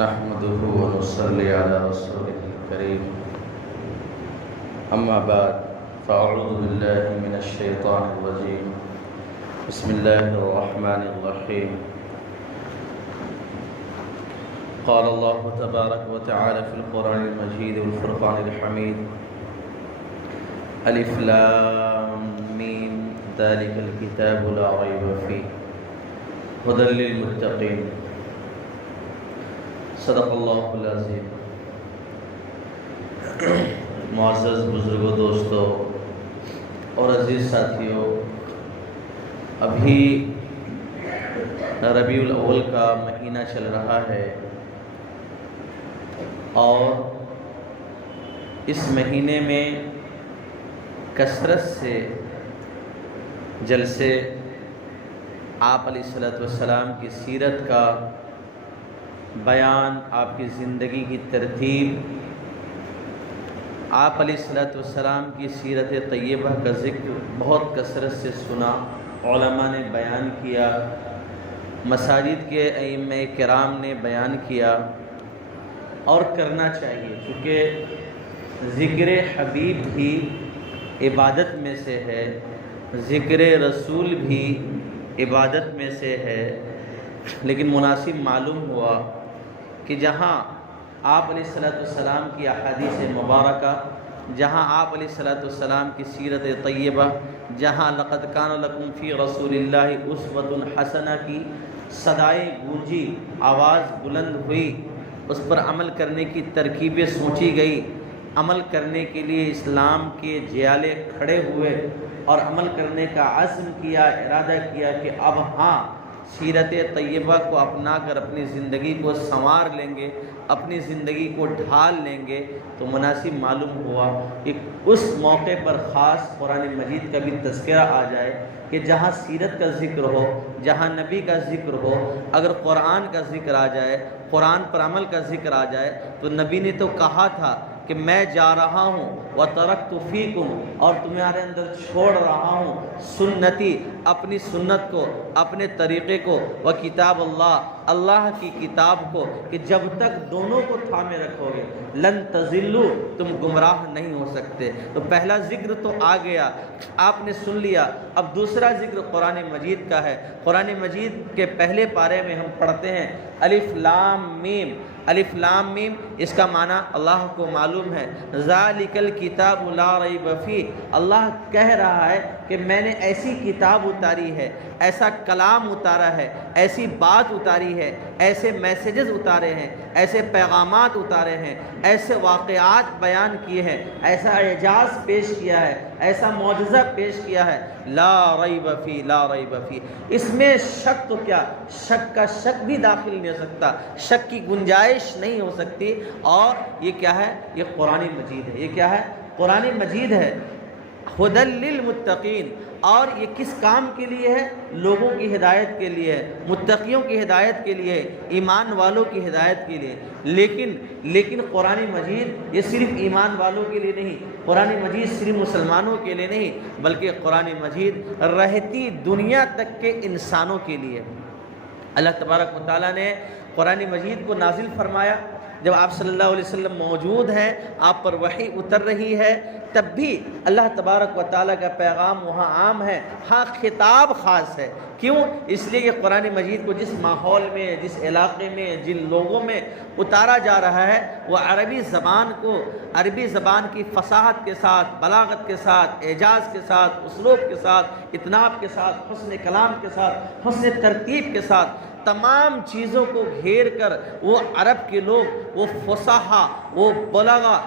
نحمده ونصلي على رسوله الكريم أما بعد فأعوذ بالله من الشيطان الرجيم بسم الله الرحمن الرحيم قال الله تبارك وتعالى في القرآن المجيد والفرقان الحميد ألف لام ميم ذلك الكتاب لا ريب فيه هدى للمتقين صدق اللہ العظیم۔ معزز بزرگوں، دوستوں اور عزیز ساتھیوں، ابھی ربیع الاول کا مہینہ چل رہا ہے اور اس مہینے میں کثرت سے جلسے آپ علیہ السلام کی سیرت کا بیان، آپ کی زندگی کی ترتیب، آپ علیہ السلام کی سیرت طیبہ کا ذکر بہت کثرت سے سنا، علماء نے بیان کیا، مساجد کے ائمہ کرام نے بیان کیا اور کرنا چاہیے، کیونکہ ذکر حبیب بھی عبادت میں سے ہے، ذکر رسول بھی عبادت میں سے ہے، لیکن مناسب معلوم ہوا کہ جہاں آپ علیہ السلام کی احادیث مبارکہ، جہاں آپ علیہ السلام کی سیرت طیبہ، جہاں لقد کان لکم فی رسول اللہ اسوۃ حسنہ کی صدائیں گونجی، آواز بلند ہوئی، اس پر عمل کرنے کی ترکیبیں سوچی گئی، عمل کرنے کے لیے اسلام کے جیالے کھڑے ہوئے اور عمل کرنے کا عزم کیا، ارادہ کیا کہ اب ہاں سیرت طیبہ کو اپنا کر اپنی زندگی کو سنوار لیں گے، اپنی زندگی کو ڈھال لیں گے، تو مناسب معلوم ہوا کہ اس موقع پر خاص قرآن مجید کا بھی تذکرہ آ جائے کہ جہاں سیرت کا ذکر ہو، جہاں نبی کا ذکر ہو، اگر قرآن کا ذکر آ جائے، قرآن پر عمل کا ذکر آ جائے، تو نبی نے تو کہا تھا کہ میں جا رہا ہوں وَتَرَكْتُ فِيكُمْ، اور تمہارے اندر چھوڑ رہا ہوں سنتی، اپنی سنت کو، اپنے طریقے کو، وَكِتَابَ اللَّهِ، اللہ کی کتاب کو، کہ جب تک دونوں کو تھامے رکھو گے لن تضلوا، تم گمراہ نہیں ہو سکتے۔ تو پہلا ذکر تو آ گیا، آپ نے سن لیا، اب دوسرا ذکر قرآن مجید کا ہے۔ قرآن مجید کے پہلے پارے میں ہم پڑھتے ہیں الف لام میم۔ الف لام میم اس کا معنی اللہ کو معلوم ہے، ذالک الکتاب لا ریب فیہ، اللہ کہہ رہا ہے کہ میں نے ایسی کتاب اتاری ہے، ایسا کلام اتارا ہے، ایسی بات اتاری ہے، ایسے میسیجز اتارے ہیں، ایسے پیغامات اتارے ہیں، ایسے واقعات بیان کیے ہیں، ایسا اعجاز پیش کیا ہے، ایسا معجزہ پیش کیا ہے، لا ریب فیہ، لا ریب فیہ، اس میں شک تو کیا، شک کا شک بھی داخل نہیں ہو سکتا، شک کی گنجائش نہیں ہو سکتی، اور یہ کیا ہے؟ یہ قرآن مجید ہے۔ یہ کیا ہے؟ قرآن مجید ہے۔ ہدی للمتقین، اور یہ کس کام کے لیے ہے؟ لوگوں کی ہدایت کے لیے، متقیوں کی ہدایت کے لیے، ایمان والوں کی ہدایت کے لیے۔ لیکن قرآن مجید یہ صرف ایمان والوں کے لیے نہیں، قرآن مجید صرف مسلمانوں کے لیے نہیں، بلکہ قرآن مجید رہتی دنیا تک کے انسانوں کے لیے۔ اللہ تبارک و تعالیٰ نے قرآن مجید کو نازل فرمایا جب آپ صلی اللہ علیہ وسلم موجود ہیں، آپ پر وحی اتر رہی ہے، تب بھی اللہ تبارک و تعالیٰ کا پیغام وہاں عام ہے، ہاں خطاب خاص ہے۔ کیوں؟ اس لیے کہ قرآن مجید کو جس ماحول میں، جس علاقے میں، جن لوگوں میں اتارا جا رہا ہے، وہ عربی زبان کو، عربی زبان کی فصاحت کے ساتھ، بلاغت کے ساتھ، اعجاز کے ساتھ، اسلوب کے ساتھ، اتناب کے ساتھ، حسن کلام کے ساتھ، حسن ترتیب کے ساتھ، تمام چیزوں کو گھیر کر وہ عرب کے لوگ، وہ فصاحہ، وہ بلاغہ،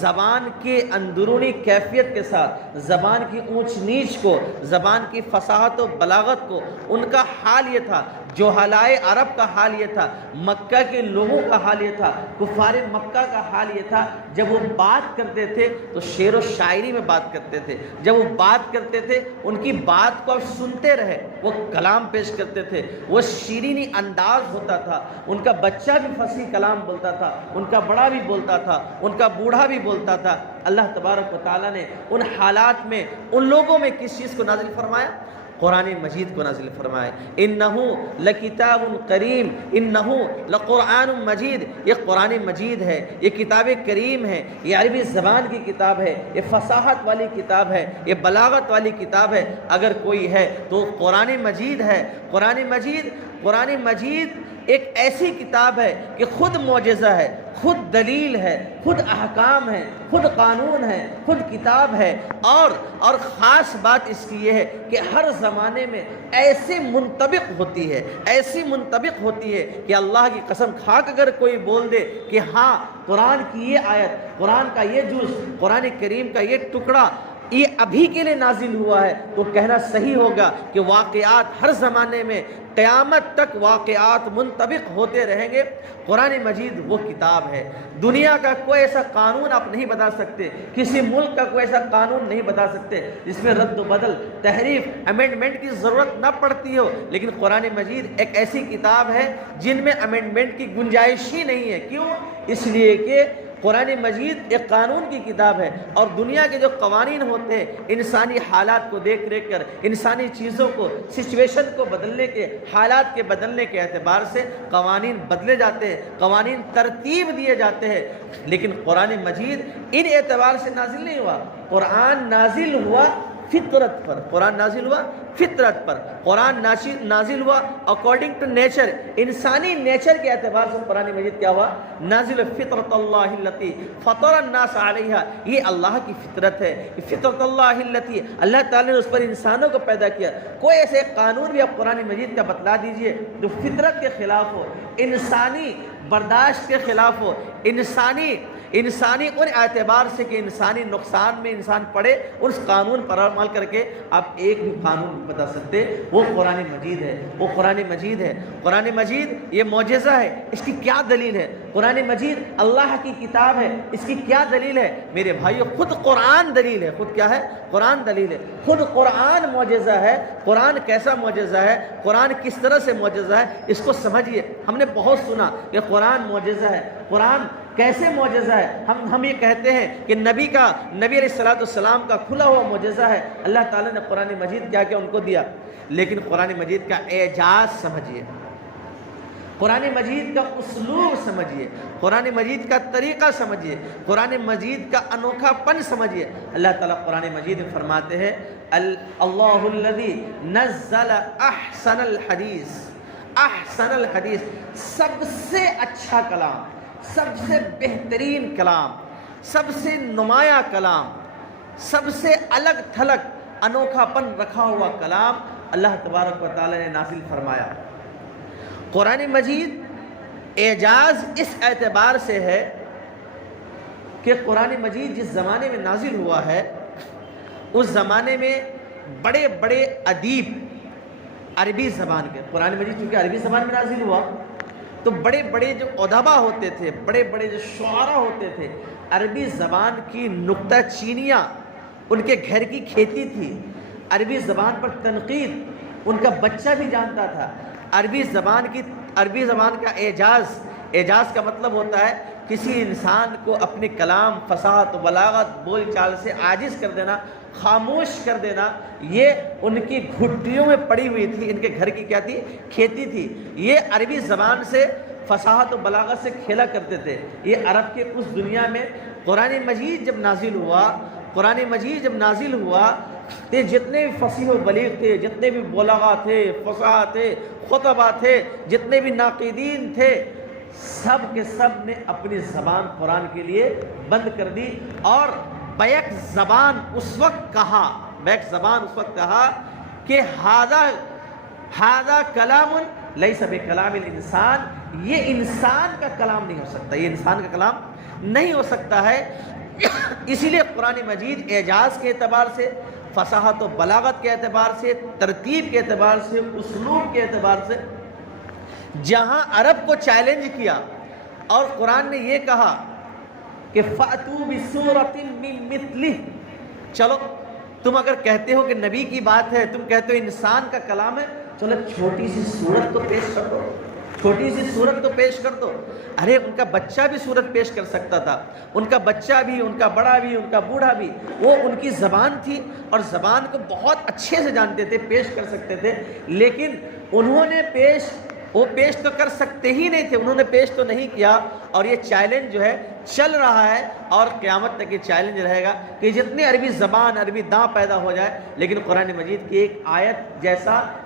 زبان کے اندرونی کیفیت کے ساتھ، زبان کی اونچ نیچ کو، زبان کی فصاحت و بلاغت کو، ان کا حال یہ تھا، جوہلائے عرب کا حال یہ تھا، مکہ کے لوگوں کا حال یہ تھا، کفار مکہ کا حال یہ تھا، جب وہ بات کرتے تھے تو شعر و شاعری میں بات کرتے تھے، جب وہ بات کرتے تھے ان کی بات کو آپ سنتے رہے، وہ کلام پیش کرتے تھے، وہ شیرینی انداز ہوتا تھا، ان کا بچہ بھی فصیح کلام بولتا تھا، ان کا بڑا بھی بولتا تھا، ان کا بوڑھا بھی بولتا تھا۔ اللہ تبارک و تعالیٰ نے ان حالات میں ان لوگوں میں کس چیز کو نازل فرمایا؟ قرآن مجید کو نازل فرمائے۔ انہو لکتاب کریم، انہو لقرآن مجید، یہ قرآن مجید ہے، یہ کتاب کریم ہے، یہ عربی زبان کی کتاب ہے، یہ فصاحت والی کتاب ہے، یہ بلاغت والی کتاب ہے۔ اگر کوئی ہے تو قرآن مجید ہے۔ قرآن مجید ایک ایسی کتاب ہے کہ خود معجزہ ہے، خود دلیل ہے، خود احکام ہے، خود قانون ہے، خود کتاب ہے، اور خاص بات اس کی یہ ہے کہ ہر زمانے میں ایسی منطبق ہوتی ہے کہ اللہ کی قسم کھا کے اگر کوئی بول دے کہ ہاں قرآن کی یہ آیت، قرآن کا یہ جز، قرآن کریم کا یہ ٹکڑا یہ ابھی کے لیے نازل ہوا ہے، تو کہنا صحیح ہوگا کہ واقعات ہر زمانے میں قیامت تک واقعات منطبق ہوتے رہیں گے۔ قرآن مجید وہ کتاب ہے، دنیا کا کوئی ایسا قانون آپ نہیں بتا سکتے، کسی ملک کا کوئی ایسا قانون نہیں بتا سکتے جس میں رد و بدل، تحریف، امینڈمنٹ کی ضرورت نہ پڑتی ہو، لیکن قرآن مجید ایک ایسی کتاب ہے جن میں امینڈمنٹ کی گنجائش ہی نہیں ہے۔ کیوں؟ اس لیے کہ قرآن مجید ایک قانون کی کتاب ہے، اور دنیا کے جو قوانین ہوتے ہیں انسانی حالات کو دیکھ کر، انسانی چیزوں کو، سچویشن کو بدلنے کے، حالات کے بدلنے کے اعتبار سے قوانین بدلے جاتے ہیں، قوانین ترتیب دیے جاتے ہیں۔ لیکن قرآن مجید ان اعتبار سے نازل نہیں ہوا۔ قرآن نازل ہوا فطرت پر، قرآن نازل ہوا فطرت پر، قرآن نازل ہوا اکارڈنگ ٹو نیچر، انسانی نیچر کے اعتبار سے قرآن مجید کیا ہوا؟ نازل فطرت اللہ التی فطر الناس علیہا، یہ اللہ کی فطرت ہے، فطرت اللہ التی، اللہ تعالیٰ نے اس پر انسانوں کو پیدا کیا۔ کوئی ایسے قانون بھی آپ قرآن مجید کا بتلا دیجئے جو فطرت کے خلاف ہو، انسانی برداشت کے خلاف ہو، انسانی ان اعتبار سے کہ انسانی نقصان میں انسان پڑے، اس قانون پر عمل کر کے آپ ایک بھی قانون بتا سکتے، وہ قرآن مجید ہے، وہ قرآن مجید ہے۔ قرآن مجید یہ معجزہ ہے، اس کی کیا دلیل ہے؟ قرآن مجید اللہ کی کتاب ہے، اس کی کیا دلیل ہے؟ میرے بھائیو، خود قرآن دلیل ہے، خود کیا ہے؟ قرآن دلیل ہے، خود قرآن معجزہ ہے۔ قرآن کیسا معجزہ ہے؟ قرآن کس طرح سے معجزہ ہے؟ اس کو سمجھیے۔ ہم نے بہت سنا کہ قرآن معجزہ ہے، قرآن کیسے معجزہ ہے؟ ہم یہ کہتے ہیں کہ نبی علیہ السلام کا کھلا ہوا معجزہ ہے، اللہ تعالیٰ نے قرآن مجید کیا ان کو دیا۔ لیکن قرآن مجید کا اعجاز سمجھیے، قرآن مجید کا اسلوب سمجھیے، قرآن مجید کا طریقہ سمجھیے، قرآن مجید کا انوکھا پن سمجھیے۔ اللہ تعالیٰ قرآن مجید میں فرماتے ہیں اللہ الذی نزل احسن الحدیث، سب سے اچھا کلام، سب سے بہترین کلام، سب سے نمایاں کلام، سب سے الگ تھلگ انوکھا پن رکھا ہوا کلام اللہ تبارک و تعالی نے نازل فرمایا۔ قرآن مجید اعجاز اس اعتبار سے ہے کہ قرآن مجید جس زمانے میں نازل ہوا ہے اس زمانے میں بڑے بڑے ادیب عربی زبان کے، قرآن مجید چونکہ عربی زبان میں نازل ہوا تو بڑے بڑے جو ادبا ہوتے تھے، بڑے بڑے جو شعراء ہوتے تھے، عربی زبان کی نکتہ چینیاں ان کے گھر کی کھیتی تھی، عربی زبان پر تنقید ان کا بچہ بھی جانتا تھا۔ عربی زبان کا اعجاز کا مطلب ہوتا ہے کسی انسان کو اپنے کلام، فصاحت و بلاغت، بول چال سے عاجز کر دینا، خاموش کر دینا۔ یہ ان کی گھٹیوں میں پڑی ہوئی تھی، ان کے گھر کی کیا تھی؟ کھیتی تھی۔ یہ عربی زبان سے، فصاحت و بلاغت سے کھیلا کرتے تھے۔ یہ عرب کے اس دنیا میں قرآن مجید جب نازل ہوا تو جتنے بھی فصیح و بلیغ تھے، جتنے بھی بلغاء تھے، فصاحہ تھے، خطبہ تھے، جتنے بھی ناقدین تھے، سب کے سب نے اپنی زبان قرآن کے لیے بند کر دی، اور بیک زبان اس وقت کہا کہ ہذا کلام لیس بکلام الانسان، یہ انسان کا کلام نہیں ہو سکتا، یہ انسان کا کلام نہیں ہو سکتا ہے۔ اسی لیے قرآن مجید اعجاز کے اعتبار سے، فصاحت و بلاغت کے اعتبار سے، ترتیب کے اعتبار سے، اسلوب کے اعتبار سے جہاں عرب کو چیلنج کیا اور قرآن نے یہ کہا کہ فَأْتُوا بِسُورَةٍ مِّن مِثْلِهِ، چلو تم اگر کہتے ہو کہ نبی کی بات ہے، تم کہتے ہو انسان کا کلام ہے، چلو چھوٹی سی سورت تو پیش کر دو، چھوٹی سی صورت تو پیش کر دو. ارے ان کا بچہ بھی صورت پیش کر سکتا تھا، ان کا بچہ بھی، ان کا بڑا بھی، ان کا بوڑھا بھی. وہ ان کی زبان تھی اور زبان کو بہت اچھے سے جانتے تھے، پیش کر سکتے تھے. لیکن انہوں نے وہ پیش تو کر سکتے ہی نہیں تھے، انہوں نے پیش تو نہیں کیا. اور یہ چیلنج جو ہے چل رہا ہے اور قیامت تک یہ چیلنج رہے گا کہ جتنی عربی زبان، عربی داں پیدا ہو جائے، لیکن قرآن مجید کی ایک آیت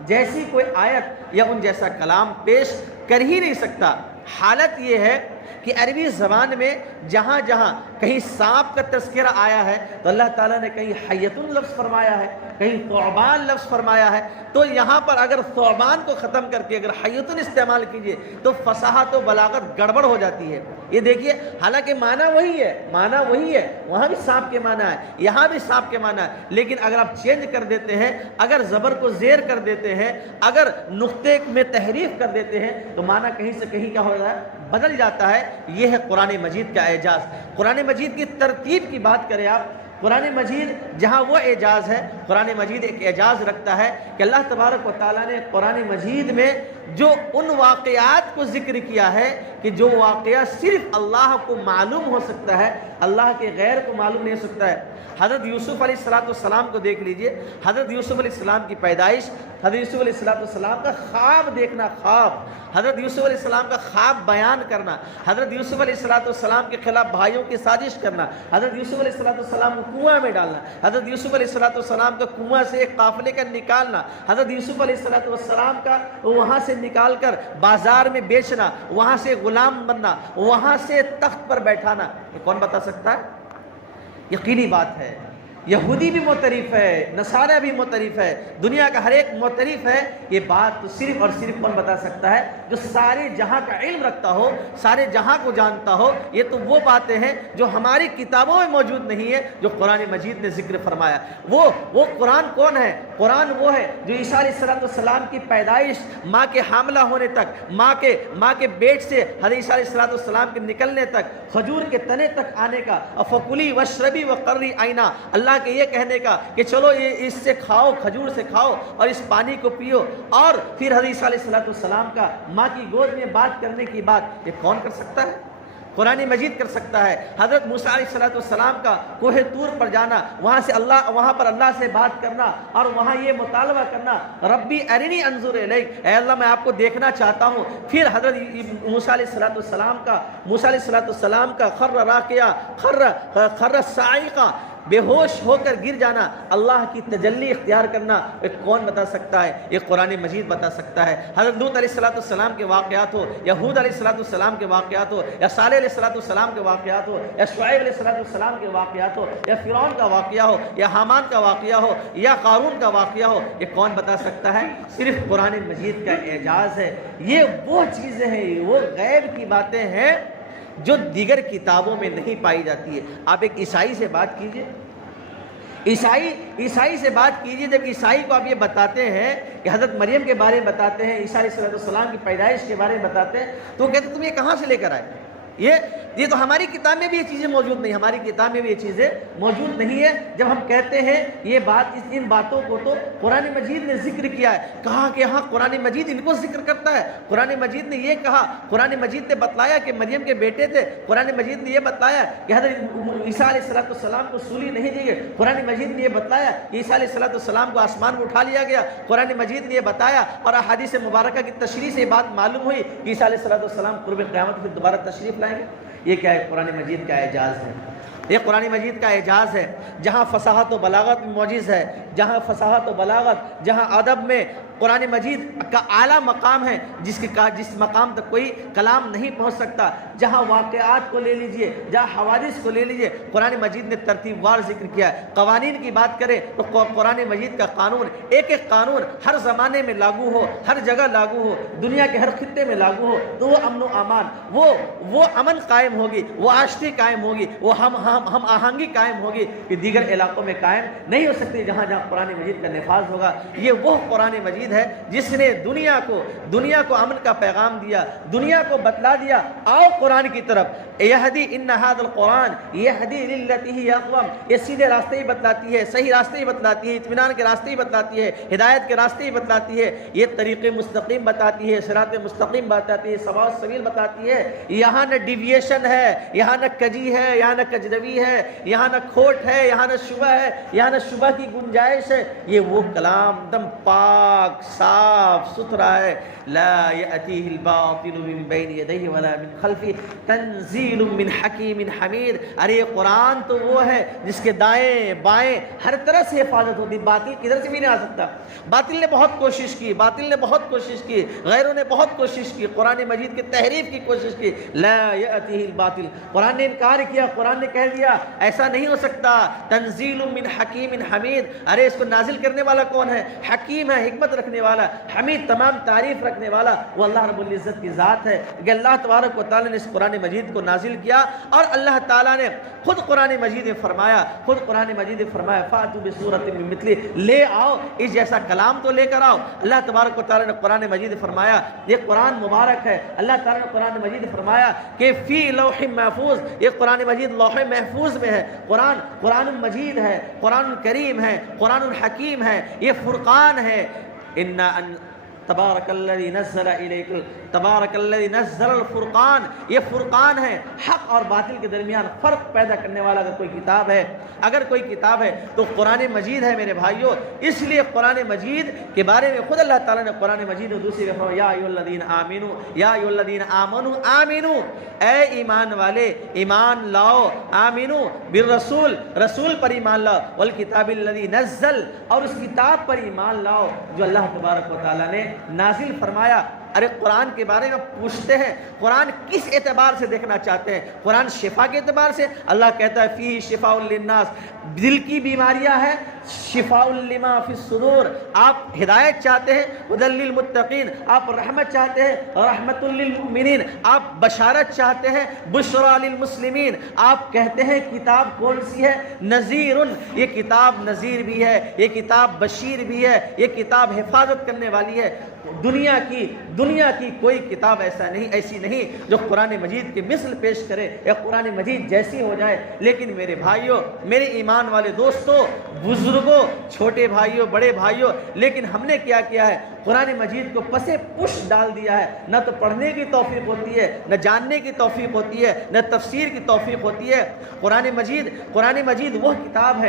جیسی کوئی آیت یا ان جیسا کلام پیش کر ہی نہیں سکتا. حالت یہ ہے کہ عربی زبان میں جہاں جہاں کہیں سانپ کا تذکرہ آیا ہے تو اللہ تعالیٰ نے کہیں حیتن لفظ فرمایا ہے، کہیں ثعبان لفظ فرمایا ہے. تو یہاں پر اگر ثعبان کو ختم کر کے اگر حیتن استعمال کیجئے تو فصاحت و بلاغت گڑبڑ ہو جاتی ہے. یہ دیکھیے، حالانکہ معنی وہی ہے، وہاں بھی سانپ کے معنی ہے، یہاں بھی سانپ کے معنی ہے. لیکن اگر آپ چینج کر دیتے ہیں، اگر زبر کو زیر کر دیتے ہیں، اگر نقطے میں تحریف کر دیتے ہیں تو معنی کہیں سے کہیں کیا ہو جاتا ہے، بدل جاتا ہے. یہ ہے قرآن مجید کا اعجاز. قرآن مجید کی ترتیب کی بات کریں آپ، قرآن مجید جہاں وہ اعجاز ہے، قرآن مجید ایک اعجاز رکھتا ہے کہ اللہ تبارک و تعالیٰ نے قرآن مجید میں جو ان واقعات کو ذکر کیا ہے کہ جو واقعہ صرف اللہ کو معلوم ہو سکتا ہے، اللہ کے غیر کو معلوم نہیں ہو سکتا ہے. حضرت یوسف علیہ السلام کو دیکھ لیجئے. حضرت یوسف علیہ السلام کی پیدائش، حضرت یوسف علیہ السلام کا خواب دیکھنا، حضرت یوسف علیہ السلام کا خواب بیان کرنا، حضرت یوسف علیہ السلام کے خلاف بھائیوں کی سازش کرنا، حضرت یوسف علیہ السلام کو کنواں میں ڈالنا، حضرت یوسف علیہ السلام کا کنواں سے ایک قافلے کا نکالنا، حضرت یوسف علیہ السلام کا وہاں سے نکال کر بازار میں بیچنا، وہاں سے غلام بننا، وہاں سے تخت پر بیٹھانا. یہ کون بتا سکتا ہے؟ یقینی بات ہے، یہودی بھی معترف ہے، نصارہ بھی معترف ہے، دنیا کا ہر ایک معترف ہے. یہ بات تو صرف اور صرف کون بتا سکتا ہے؟ جو سارے جہاں کا علم رکھتا ہو، سارے جہاں کو جانتا ہو. یہ تو وہ باتیں ہیں جو ہماری کتابوں میں موجود نہیں ہے، جو قرآن مجید نے ذکر فرمایا. وہ قرآن کون ہے؟ قرآن وہ ہے جو عیسیٰ علیہ السلام کی پیدائش، ماں کے حاملہ ہونے تک، ماں کے پیٹ سے حضرت عیسیٰ علیہ السلام کے نکلنے تک، کھجور کے تنے تک آنے کا، فکلی واشربی وقرری عینا، اللہ کے یہ کہنے کا کہ چلو یہ اس سے کھاؤ، کھجور سے کھاؤ اور اس پانی کو پیو. اور پھر حضرت عیسیٰ علیہ السلام کا ماں کی گود میں بات کرنے کی بات، یہ کون کر سکتا ہے؟ قرآن مجید کر سکتا ہے. حضرت موسیٰ علیہ السلام کا کوہ طور پر جانا، وہاں پر اللہ سے بات کرنا اور وہاں یہ مطالبہ کرنا، ربی ارنی انظر الیک، اے اللہ میں آپ کو دیکھنا چاہتا ہوں. پھر حضرت موسیٰ علیہ السلام کا خر راکعا، خر صاعقا، بے ہوش ہو کر گر جانا، اللہ کی تجلی اختیار کرنا. یہ کون بتا سکتا ہے؟ یہ قرآن مجید بتا سکتا ہے. حضرت لوط علیہ السلام کے واقعات ہو، یا ہود علیہ السلام کے واقعات ہو، یا صالح علیہ السلام کے واقعات ہو، یا شعیب علیہ السلام کے واقعات ہو، یا فرعون کا واقعہ ہو، یا حامان کا واقعہ ہو، یا قارون کا واقعہ ہو، یہ کون بتا سکتا ہے؟ صرف قرآن مجید کا اعجاز ہے. یہ وہ چیزیں ہیں، وہ غیب کی باتیں ہیں جو دیگر کتابوں میں نہیں پائی جاتی ہے. آپ ایک عیسائی سے بات کیجئے، عیسائی سے بات کیجئے. جب عیسائی کو آپ یہ بتاتے ہیں کہ حضرت مریم کے بارے میں بتاتے ہیں، عیسیٰ علیہ السلام کی پیدائش کے بارے میں بتاتے ہیں، تو وہ کہتے ہیں تم یہ کہاں سے لے کر آئے؟ یہ تو ہماری کتاب میں بھی یہ چیزیں موجود نہیں، ہماری کتاب میں بھی یہ چیزیں موجود نہیں ہے. جب ہم کہتے ہیں یہ بات، ان باتوں کو تو قرآن مجید نے ذکر کیا ہے، کہا کہ ہاں قرآن مجید ان کو ذکر کرتا ہے. قرآن مجید نے یہ کہا، قرآن مجید نے بتلایا کہ مریم کے بیٹے تھے. قرآن مجید نے یہ بتلایا کہ حضرت عیسیٰ علیہ السلام کو سولی نہیں دی گئی. قرآن مجید نے یہ بتلایا کہ عیسیٰ علیہ السلام کو آسمان میں اٹھا لیا گیا. قرآن مجید نے یہ بتایا، اور احادیث مبارکہ کی تشریح سے یہ بات معلوم ہوئی کہ عیسیٰ علیہ السلام قرب قیامت پھر دوبارہ تشریف لائیں گے. یہ کیا ہے؟ قرآن مجید کا اعجاز ہے. یہ قرآن مجید کا اعجاز ہے. جہاں فصاحت و بلاغت میں معجز ہے، جہاں فصاحت و بلاغت، جہاں ادب میں قرآن مجید کا اعلیٰ مقام ہے، جس مقام تک کوئی کلام نہیں پہنچ سکتا. جہاں واقعات کو لے لیجئے، جہاں حوادث کو لے لیجئے، قرآن مجید نے ترتیب وار ذکر کیا ہے. قوانین کی بات کریں تو قرآن مجید کا قانون، ایک قانون ہر زمانے میں لاگو ہو، ہر جگہ لاگو ہو، دنیا کے ہر خطے میں لاگو ہو، تو وہ امن و امان، وہ امن قائم ہوگی، وہ آشتی قائم ہوگی، وہ ہم ہم آہنگی قائم ہوگی کہ دیگر علاقوں میں قائم نہیں ہو سکتی جہاں قرآن مجید کا نفاذ ہوگا۔ یہ وہ قرآن مجید ہے جس نے دنیا کو امن کا پیغام دیا، دنیا کو بتلا دیا آؤ قرآن کی طرف۔ یہدی ان ھذا القرآن یہدی للتی ہی اقوم، یہ سیدھے راستے ہی بتلاتی ہے، صحیح راستے ہی بتلاتی ہے، اطمینان کے راستے ہی بتلاتی ہے، ہدایت کے راستے ہی بتلاتی ہے، یہ طریق مستقیم بتاتی ہے، صراط مستقیم بتاتی ہے، سواء السبیل بتاتی ہے۔ یہاں نہ ڈیویشن ہے، یہاں نہ کجی ہے، یہاں نہ کجروی ہے، یہاں نہ کھوٹ ہے، یہاں نہ شبہ ہے، یہاں نہ شبہ کی گنجائش ہے۔ یہ وہ کلام دم پاک صاف ستھرا ہے۔ لا یأتیہ الباطل من بین یدیہ ولا من خلفہ تنزیل من حکیم حمید۔ ارے قرآن تو وہ ہے جس کے دائیں بائیں ہر طرح سے حفاظت ہوتی، باطل کدھر سے بھی نہیں آ سکتا۔ باطل نے بہت کوشش کی، غیروں نے بہت کوشش کی، قرآن مجید کی تحریف کی کوشش کی۔ لا یأتیہ الباطل، قرآن نے انکار کیا، قرآن نے کہہ دیا ایسا نہیں ہو سکتا۔ تنزیل من حکیم حمید، ارے اس کو نازل کرنے والا کون ہے؟ حکیم ہے، حکمت رکھنے والا، حمید تمام تعریف رکھنے والا، وہ اللہ رب العزت کی ذات ہے کہ اللہ تبارک و تعالیٰ نے اس قرآن مجید کو نازل کیا۔ اور اللہ تعالیٰ نے خود قرآن مجید فرمایا فاتوا بسورۃ من مثلہ، لے آؤ اس جیسا کلام تو لے کر آؤ۔ اللہ تبارک و تعالیٰ نے قرآن مجید فرمایا یہ قرآن مبارک ہے۔ اللہ تعالیٰ نے قرآن مجید فرمایا کہ فی لوح محفوظ، یہ قرآن مجید لوح محفوظ میں ہے۔ قرآن مجید ہے، قرآن کریم ہے، قرآن حکیم ہے، یہ فرقان ہے۔ تبارک الذی نزل الفرقان، یہ فرقان ہے، حق اور باطل کے درمیان فرق پیدا کرنے والا اگر کوئی کتاب ہے تو قرآن مجید ہے میرے بھائیوں۔ اس لیے قرآن مجید کے بارے میں خود اللہ تعالیٰ نے قرآن مجید میں دوسری دفعہ یا ایھا الذین آمنوا آمنوا، اے ایمان والے ایمان لاؤ، آمنوا بالرسول، رسول پر ایمان لاؤ، والکتاب الذی نزل، اور اس کتاب پر ایمان لاؤ جو اللہ تبارک و تعالیٰ نے نازل فرمایا۔ ارے قرآن کے بارے میں پوچھتے ہیں قرآن کس اعتبار سے دیکھنا چاہتے ہیں؟ قرآن شفا کے اعتبار سے، اللہ کہتا ہے فیہ شفاء للناس، دل کی بیماریاں ہیں، شفاء لما فی الصدور، آپ ہدایت چاہتے ہیں، ھدی للمتقین، آپ رحمت چاہتے ہیں، رحمت للمؤمنین، آپ بشارت چاہتے ہیں، بشریٰ للمسلمین، آپ کہتے ہیں کتاب کون سی ہے؟ نذیر، یہ کتاب نذیر بھی ہے، یہ کتاب بشیر بھی ہے، یہ کتاب حفاظت کرنے والی ہے۔ دنیا کی کوئی کتاب ایسی نہیں جو قرآن مجید کی مثل پیش کرے یا قرآن مجید جیسی ہو جائے۔ لیکن میرے بھائیوں، میرے ایمان والے دوستوں، بزرگوں، چھوٹے بھائیوں، بڑے بھائیوں، لیکن ہم نے کیا ہے؟ قرآن مجید کو پسے پش ڈال دیا ہے۔ نہ تو پڑھنے کی توفیق ہوتی ہے، نہ جاننے کی توفیق ہوتی ہے، نہ تفسیر کی توفیق ہوتی ہے۔ قرآن مجید وہ کتاب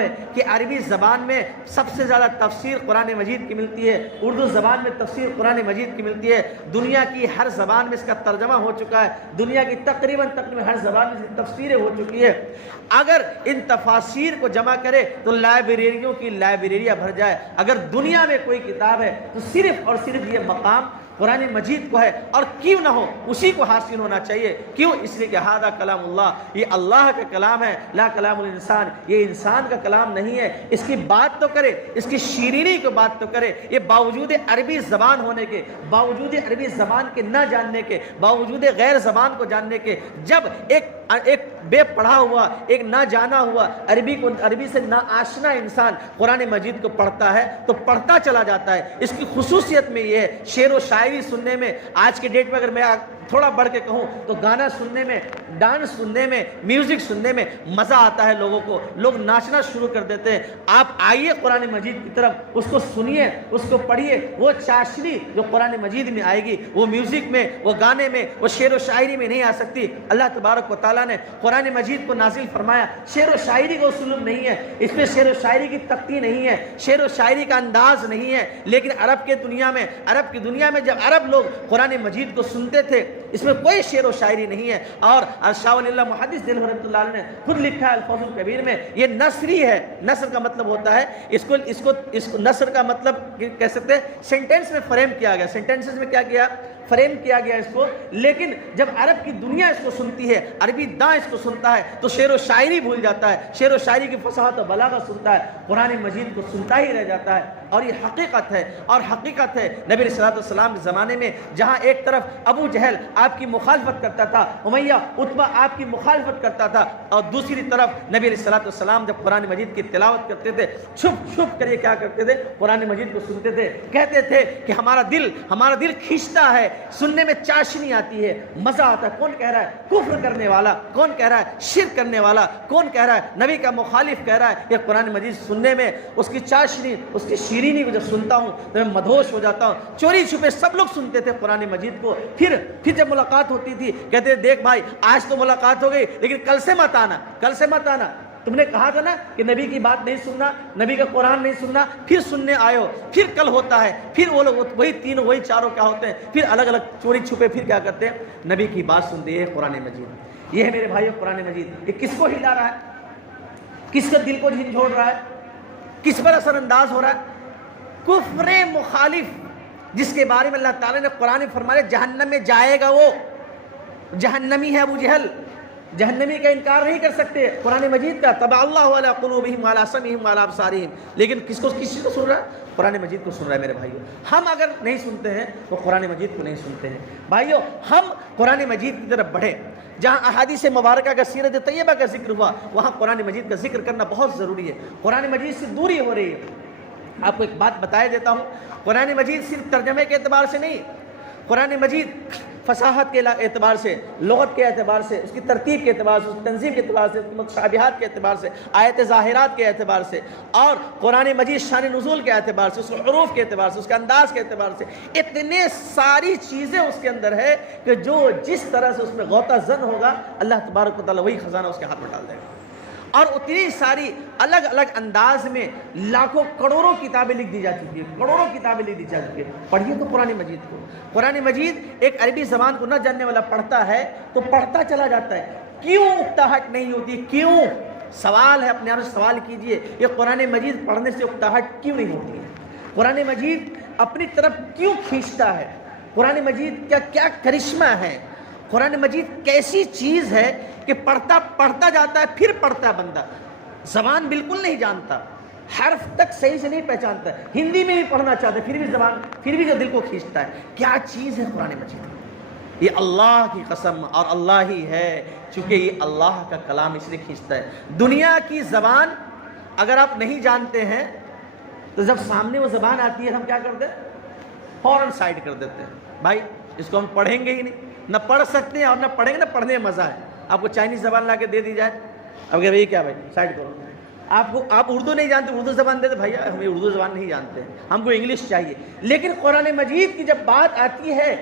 ہے کہ عربی زبان میں سب سے زیادہ تفسیر قرآن مجید کی ملتی ہے، اردو زبان میں تفسیر قرآن مجید کی ملتی ہے، دنیا کی ہر زبان میں اس کا ترجمہ ہو چکا ہے، دنیا کی تقریباً ہر زبان میں اس کی تفسیریں ہو چکی ہے۔ اگر ان تفاسیر کو جمع کرے تو لائبریریوں کی لائبریریاں بھر جائے۔ اگر دنیا میں کوئی کتاب ہے تو صرف اور صرف یہ مقام قرآن مجید کو ہے، اور کیوں نہ ہو اسی کو حاصل ہونا چاہیے۔ کیوں؟ اس لیے کہ ھذا کلام اللہ، یہ اللہ کا کلام ہے، لا کلام الانسان، یہ انسان کا کلام نہیں ہے۔ اس کی بات تو کرے، اس کی شیرینی کو بات تو کرے، یہ باوجود عربی زبان ہونے کے، باوجود عربی زبان کے نہ جاننے کے، باوجود غیر زبان کو جاننے کے، جب ایک بے پڑھا ہوا، ایک نہ جانا ہوا، عربی سے نہ آشنا انسان قرآن مجید کو پڑھتا ہے تو پڑھتا چلا جاتا ہے۔ اس کی خصوصیت میں یہ ہے، شعر و شاعری سننے میں آج کے ڈیٹ میں اگر میں تھوڑا بڑھ کے کہوں تو گانا سننے میں، ڈانس سننے میں، میوزک سننے میں مزہ آتا ہے لوگوں کو، لوگ ناچنا شروع کر دیتے ہیں۔ آپ آئیے قرآن مجید کی طرف، اس کو سنیے، اس کو پڑھیے، وہ چاشنی جو قرآن مجید میں آئے گی وہ میوزک میں، وہ گانے میں، وہ شعر و شاعری میں نہیں آ سکتی۔ اللہ تبارک و تعالیٰ نے قرآن مجید کو نازل فرمایا، شعر و شاعری کا اسلوب نہیں ہے، اس میں شعر و شاعری کی تختی نہیں ہے، شعر و شاعری کا انداز نہیں ہے، لیکن عرب کی دنیا میں جب عرب لوگ قرآن مجید کو سنتے تھے اس میں کوئی شعر و شاعری نہیں ہے۔ اور شاہ ولی اللہ محدث دہلوی رحمۃ اللہ علیہ نے خود لکھا ہے الفاظ الکبیر میں، یہ نثری ہے۔ نثر کا مطلب ہوتا ہے، اس کو نثر کا مطلب کہہ سکتے ہیں سینٹینس میں فریم کیا گیا۔ سینٹینسز میں کیا فریم کیا گیا اس کو، لیکن جب عرب کی دنیا اس کو سنتی ہے، عربی داں اس کو سنتا ہے تو شعر و شاعری بھول جاتا ہے، شعر و شاعری کی فصاحت و بلاغت سنتا ہے، قرآن مجید کو سنتا ہی رہ جاتا ہے۔ اور یہ حقیقت ہے، اور حقیقت ہے نبی صلی اللہ علیہ وسلم کے زمانے میں جہاں ایک طرف ابو جہل آپ کی مخالفت کرتا تھا، امیہ عتبہ آپ کی مخالفت کرتا تھا، اور دوسری طرف نبی علیہ الصلوۃ والسلام جب قرآن مجید کی تلاوت کرتے تھے چھپ چھپ کر یہ کیا کرتے تھے، قرآن مجید کو سنتے تھے، کہتے تھے کہ ہمارا دل کھینچتا ہے، سننے میں چاشنی آتی ہے، مزہ آتا ہے۔ کون کہہ رہا ہے کفر کرنے والا، کون کہہ رہا ہے شرک کرنے والا، کون کہہ رہا ہے نبی کا مخالف کہہ رہا ہے کہ قرآن مجید سننے میں اس کی چاشنی، اس کی شیرینی کو جب سنتا ہوں تو میں مدہوش ہو جاتا ہوں۔ چوری چھپے سب لوگ سنتے تھے قرآن مجید کو، پھر جب ملاقات ہوتی تھی کہتے تھے دیکھ بھائی آج تو ملاقات ہو گئی لیکن کل سے مت آنا، کل سے مت آنا، تم نے کہا تھا نا کہ نبی کی بات نہیں سننا، نبی کا قرآن نہیں سننا، پھر سننے آئے ہو، پھر کل ہوتا ہے، پھر وہ لوگ وہی تینوں وہی چاروں کیا ہوتے ہیں، پھر الگ الگ چوری چھپے پھر کیا کرتے ہیں، نبی کی بات سنتے ہیں قرآن مجید۔ یہ ہے میرے بھائیو قرآن مجید، یہ کس کو ہلا رہا ہے، کس کا دل کو جھنجھوڑ رہا ہے، کس پر اثر انداز ہو رہا ہے؟ کفر مخالف، جس کے بارے میں اللہ تعالیٰ نے قرآن میں فرمایا جہنم میں جائے گا، وہ جہنمی ہے ابو جہل، جہنمی کا انکار نہیں کر سکتے قرآن مجید کا، طبع اللہ علی قلوبہم وعلی سمعہم وعلی ابصارہم، لیکن کس چیز کو سن رہا ہے؟ قرآن مجید کو سن رہا ہے میرے بھائیو۔ ہم اگر نہیں سنتے ہیں تو قرآن مجید کو نہیں سنتے ہیں۔ بھائیو ہم قرآن مجید کی طرف بڑھیں، جہاں احادیث مبارکہ کا سیرت طیبہ کا ذکر ہوا وہاں قرآن مجید کا ذکر کرنا بہت ضروری ہے۔ قرآن مجید سے دوری ہو رہی ہے۔ آپ کو ایک بات بتایا دیتا ہوں، قرآن مجید صرف ترجمے کے اعتبار سے نہیں، قرآن مجید فصاحت کے اعتبار سے، لغت کے اعتبار سے، اس کی ترتیب کے اعتبار سے، اس کی تنظیم کے اعتبار سے، اس کی متشابہات کے اعتبار سے، آیت ظاہرات کے اعتبار سے، اور قرآن مجید شان نزول کے اعتبار سے، اس کے حروف کے اعتبار سے، اس کے انداز کے اعتبار سے، اتنے ساری چیزیں اس کے اندر ہے کہ جو جس طرح سے اس میں غوطہ زن ہوگا اللہ تبارک و تعالیٰ وہی خزانہ اس کے ہاتھ میں ڈال دے گا۔ اور اتنی ساری الگ الگ انداز میں لاکھوں کروڑوں کتابیں لکھ دی جا چکی ہیں، کروڑوں کتابیں لکھ دی جا چکی ہیں۔ پڑھیے تو قرآن مجید کو۔ قرآن مجید ایک عربی زبان کو نہ جاننے والا پڑھتا ہے تو پڑھتا چلا جاتا ہے، کیوں اکتاہٹ نہیں ہوتی؟ کیوں؟ سوال ہے، اپنے آپ سے سوال کیجئے، یہ قرآن مجید پڑھنے سے اکتاہٹ کیوں نہیں ہوتی ہے؟ قرآن مجید اپنی طرف کیوں کھینچتا ہے؟ قرآن مجید کا کیا کرشمہ ہے؟ قرآن مجید کیسی چیز ہے کہ پڑھتا جاتا ہے، پھر پڑھتا ہے بندہ، زبان بالکل نہیں جانتا، حرف تک صحیح سے نہیں پہچانتا ہے، ہندی میں بھی پڑھنا چاہتا ہے پھر بھی جو دل کو کھینچتا ہے۔ کیا چیز ہے قرآن مجید؟ یہ اللہ کی قسم اور اللہ ہی ہے، چونکہ یہ اللہ کا کلام اس لیے کھینچتا ہے۔ دنیا کی زبان اگر آپ نہیں جانتے ہیں تو جب سامنے وہ زبان آتی ہے ہم کیا کرتے ہیں؟ فوراً سائڈ کر دیتے ہیں، بھائی اس کو ہم پڑھیں گے ہی نہیں، نہ پڑھ سکتے ہیں اور نہ پڑھیں گے، نہ پڑھنے میں مزہ ہے۔ آپ کو چائنیز زبان لا کے دے دی جائے، اب کہ بھائی کیا بھائی سائڈ کرو، آپ اردو نہیں جانتے، اردو زبان دے دے، بھائی ہمیں اردو زبان نہیں جانتے، ہم کو انگلش چاہیے۔ لیکن قرآن مجید کی جب بات آتی ہے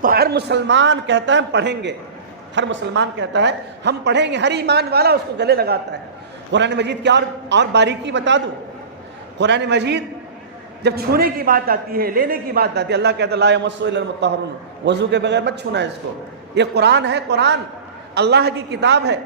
تو ہر مسلمان کہتا ہے ہم پڑھیں گے، ہر مسلمان کہتا ہے ہم پڑھیں گے، ہر ایمان والا اس کو گلے لگاتا ہے۔ قرآن مجید کی اور باریکی بتا دوں، قرآن مجید جب چھونے کی بات آتی ہے، لینے کی بات آتی ہے، اللہ کہتا ہے لا یمسہ الا المطہرون، وضو کے بغیر مت چھونا ہے اس کو۔ یہ قرآن ہے، قرآن اللہ کی کتاب ہے۔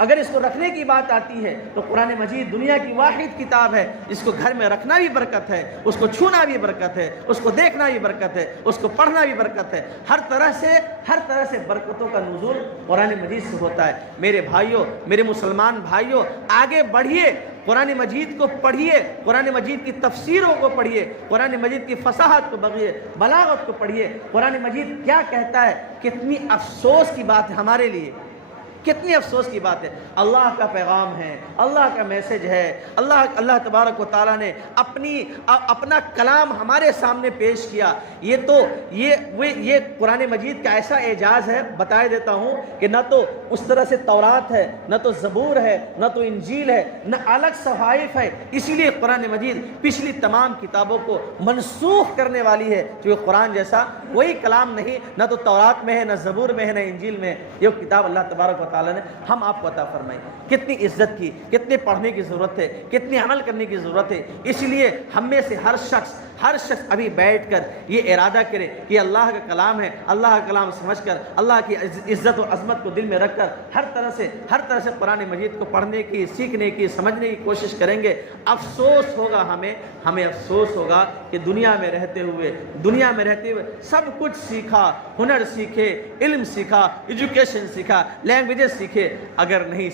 اگر اس کو رکھنے کی بات آتی ہے تو قرآن مجید دنیا کی واحد کتاب ہے، اس کو گھر میں رکھنا بھی برکت ہے، اس کو چھونا بھی برکت ہے، اس کو دیکھنا بھی برکت ہے، اس کو پڑھنا بھی برکت ہے۔ ہر طرح سے برکتوں کا نزول قرآن مجید سے ہوتا ہے۔ میرے بھائیوں، میرے مسلمان بھائیوں، آگے بڑھیے، قرآن مجید کو پڑھیے، قرآن مجید کی تفسیروں کو پڑھیے، قرآن مجید کی فصاحت کو پڑھیے، بلاغت کو پڑھیے، قرآن مجید کیا کہتا ہے۔ کتنی افسوس کی بات ہے ہمارے لیے، کتنی افسوس کی بات ہے۔ اللہ کا پیغام ہے، اللہ کا میسج ہے، اللہ تبارک و تعالیٰ نے اپنا کلام ہمارے سامنے پیش کیا۔ یہ قرآن مجید کا ایسا اعجاز ہے، بتا دیتا ہوں کہ نہ تو اس طرح سے تورات ہے، نہ تو زبور ہے، نہ تو انجیل ہے، نہ الگ صحائف ہے۔ اسی لیے قرآن مجید پچھلی تمام کتابوں کو منسوخ کرنے والی ہے، کیونکہ قرآن جیسا کوئی کلام نہیں، نہ تو تورات میں ہے، نہ زبور میں ہے، نہ انجیل میں ہے۔ یہ کتاب اللہ تبارک و و تعالیٰ نے ہم آپ کو عطا فرمائی. کتنی عزت کی، کتنے پڑھنے کی ضرورت ہے، کتنی عمل کرنے کی ضرورت ہے. اس لیے ہم میں سے ہر شخص ابھی بیٹھ کر یہ ارادہ کرے کہ اللہ کا کلام ہے، اللہ کا کلام سمجھ کر، اللہ کی عزت و عظمت کو دل میں رکھ کر ہر طرح سے قرآن مجید کو پڑھنے کی، سیکھنے کی، سمجھنے کی کوشش کریں گے. افسوس ہوگا ہمیں افسوس ہوگا کہ دنیا میں رہتے ہوئے سب کچھ سیکھا، ہنر سیکھے، علم سیکھا، ایجوکیشن سیکھا، لینگویجز سیکھے، اگر نہیں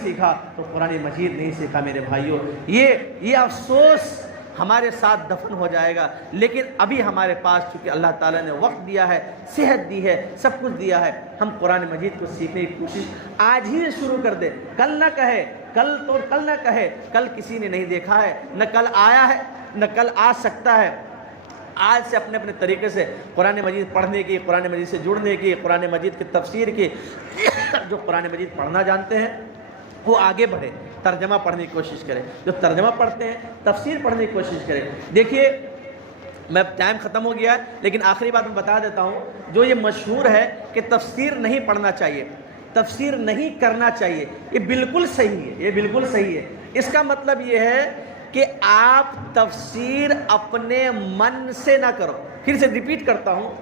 سیکھا تو قرآن مجید نہیں سیکھا. میرے بھائیوں، یہ افسوس ہمارے ساتھ دفن ہو جائے گا. لیکن ابھی ہمارے پاس چونکہ اللہ تعالیٰ نے وقت دیا ہے، صحت دی ہے، سب کچھ دیا ہے، ہم قرآن مجید کو سیکھنے کی کوشش آج ہی شروع کر دیں. کل نہ کہے، کل کسی نے نہیں دیکھا ہے، نہ کل آیا ہے، نہ کل آ سکتا ہے. آج سے اپنے طریقے سے قرآن مجید پڑھنے کی، قرآن مجید سے جڑنے کی، قرآن مجید کی تفسیر کی. جو قرآن مجید پڑھنا جانتے ہیں وہ آگے بڑھے، ترجمہ پڑھنے کی کوشش کریں. جو ترجمہ پڑھتے ہیں تفسیر پڑھنے کی کوشش کریں. دیکھیے، میں ٹائم ختم ہو گیا ہے لیکن آخری بات میں بتا دیتا ہوں. جو یہ مشہور ہے کہ تفسیر نہیں پڑھنا چاہیے، تفسیر نہیں کرنا چاہیے، یہ بالکل صحیح ہے. اس کا مطلب یہ ہے کہ آپ تفسیر اپنے من سے نہ کرو. پھر سے ریپیٹ کرتا ہوں،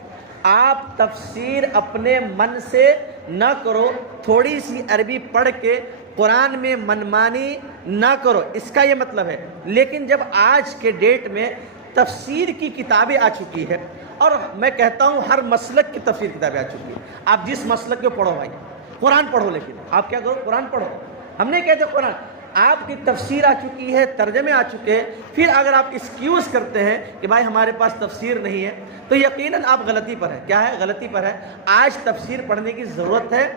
آپ تفسیر اپنے من سے نہ کرو. تھوڑی سی عربی پڑھ کے قرآن میں منمانی نہ کرو، اس کا یہ مطلب ہے. لیکن جب آج کے ڈیٹ میں تفسیر کی کتابیں آ چکی ہے، اور میں کہتا ہوں ہر مسلک کی تفسیر کتابیں آ چکی ہیں. آپ جس مسلک کو پڑھو بھائی، قرآن پڑھو. لیکن آپ کیا کرو؟ قرآن پڑھو. ہم نہیں کہتے قرآن، آپ کی تفسیر آ چکی ہے، ترجمے آ چکے ہیں. پھر اگر آپ ایکسکیوز کرتے ہیں کہ بھائی ہمارے پاس تفسیر نہیں ہے، تو یقیناً آپ غلطی پر ہیں. کیا ہے؟ غلطی پر ہے. آج تفسیر پڑھنے کی ضرورت ہے.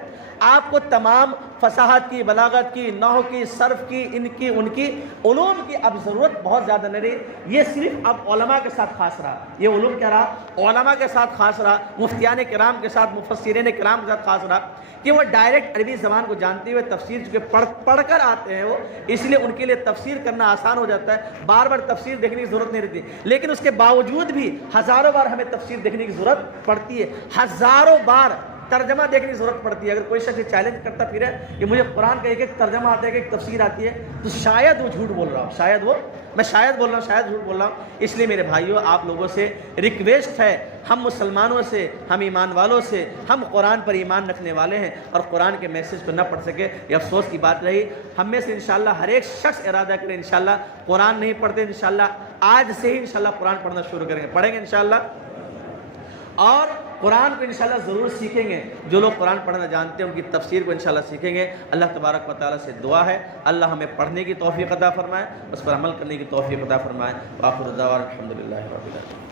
آپ کو تمام فصاحت کی، بلاغت کی، نحو کی، صرف کی، ان کی علوم کی اب ضرورت بہت زیادہ نہیں رہی. یہ صرف اب علماء کے ساتھ خاص رہا. یہ علوم کیا رہا؟ علماء کے ساتھ خاص رہا، مفتیان کرام کے ساتھ، مفسرین کرام کے ساتھ خاص رہا کہ وہ ڈائریکٹ عربی زبان کو جانتے ہوئے تفسیر چونکہ پڑھ کر آتے ہیں وہ، اس لیے ان کے لیے تفسیر کرنا آسان ہو جاتا ہے. بار بار تفسیر دیکھنے کی ضرورت نہیں رہتی. لیکن اس کے باوجود بھی ہزاروں بار ہمیں تفسیر دیکھنے کی ضرورت پڑتی ہے، ہزاروں بار ترجمہ دیکھنے کی ضرورت پڑتی ہے. اگر کوئی شخص چیلنج کرتا پھر ہے کہ مجھے قرآن کا ایک ترجمہ آتا ہے، ایک تفسیر آتی ہے، تو شاید وہ جھوٹ بول رہا ہوں، شاید جھوٹ بول رہا ہوں. اس لیے میرے بھائیوں، آپ لوگوں سے ریکویسٹ ہے، ہم مسلمانوں سے، ہم ایمان والوں سے، ہم قرآن پر ایمان رکھنے والے ہیں اور قرآن کے میسج کو نہ پڑھ سکے، یہ افسوس کی بات رہی. ہم میں سے انشاءاللہ ہر ایک شخص ارادہ کرے، انشاءاللہ قرآن نہیں پڑھتے، انشاءاللہ آج سے ہی انشاءاللہ قرآن پڑھنا شروع کریں گے، پڑھیں گے انشاءاللہ. اور قرآن کو انشاءاللہ ضرور سیکھیں گے. جو لوگ قرآن پڑھنا جانتے ہیں ان کی تفسیر کو انشاءاللہ سیکھیں گے. اللہ تبارک و تعالیٰ سے دعا ہے اللہ ہمیں پڑھنے کی توفیق عطا فرمائے، اس پر عمل کرنے کی توفیق عطا فرمائے. وآخر دعوانا الحمدللہ رب العالمین.